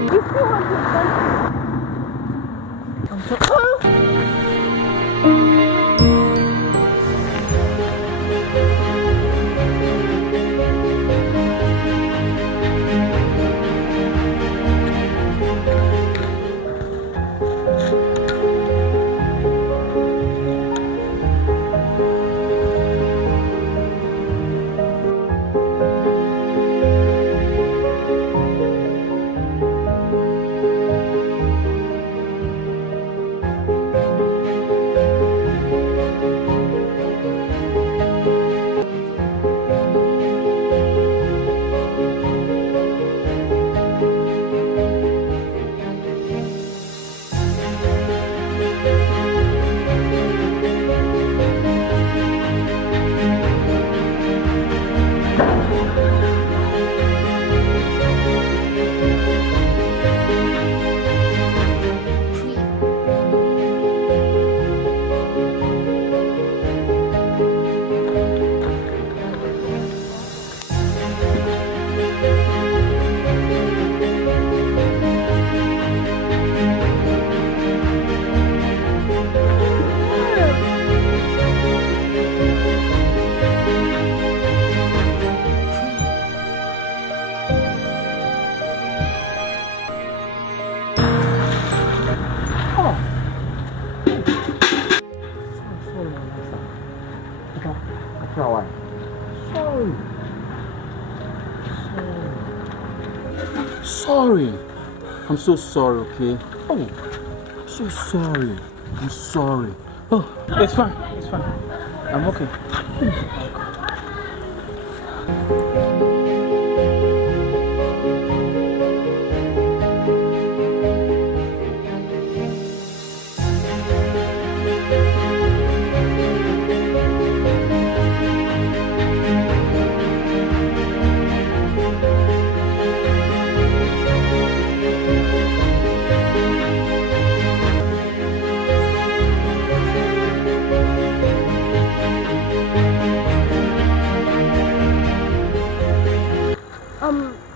You still want to dance? I'm so... Sorry. Sorry. I'm so sorry, okay? Oh, I'm so sorry. I'm sorry. Oh, it's fine. It's fine. I'm okay.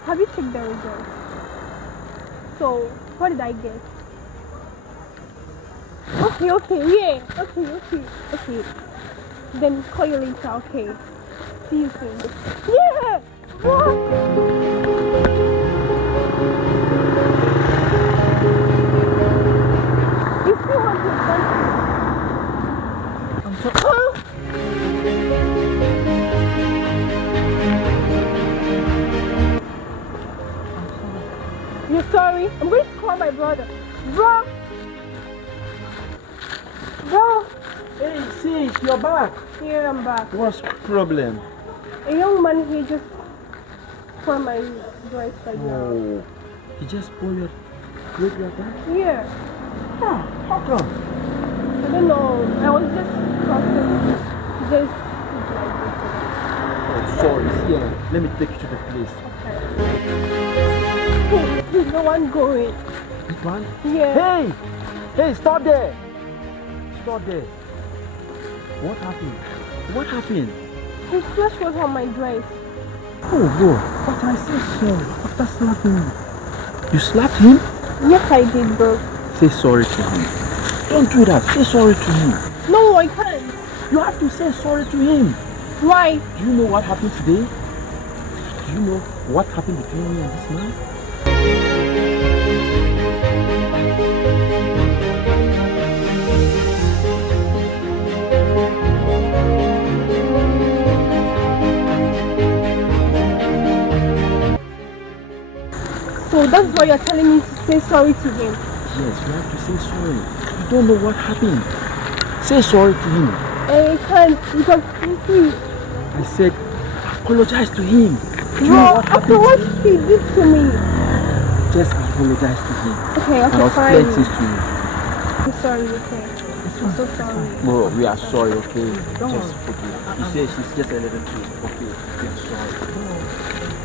Have you checked the results? So, what did I get? Okay, yeah. Okay. Then call you later, okay? See you soon. Yeah! What? You still want to dance? I'm so... You're sorry? I'm going to call my brother. Bro! Hey, sis, you're back. Here I'm back. What's the problem? A young man here just for my dress right now. Oh, he just pulled your grip like that? Yeah. Huh, how come? I don't know. I was just crossing. Just Oh, sorry. Yeah, let me take you to the place. okay. There's no one going. This one? Yeah. Hey, stop there. Stop there. What happened? His flesh was on my dress. Oh, bro, but I said sorry after slapping you. You slapped him? Yes, I did, bro. Say sorry to him. Don't do that. Say sorry to him. No, I can't. You have to say sorry to him. Why? Do you know what happened today? Do you know what happened between me and this man? So that's why you're telling me to say sorry to him. Yes, you have to say sorry. You don't know what happened. Say sorry to him. I can't because please. I said, apologize to him. Do you know Bro, what after happened what today? he did to me. Just apologize to him. Okay, And I'll fine. explain things to you. I'm sorry, okay. I'm so sorry. Bro, we are sorry, okay? Don't Just worry. forgive. You say she's just a little kid. Okay, we are sorry.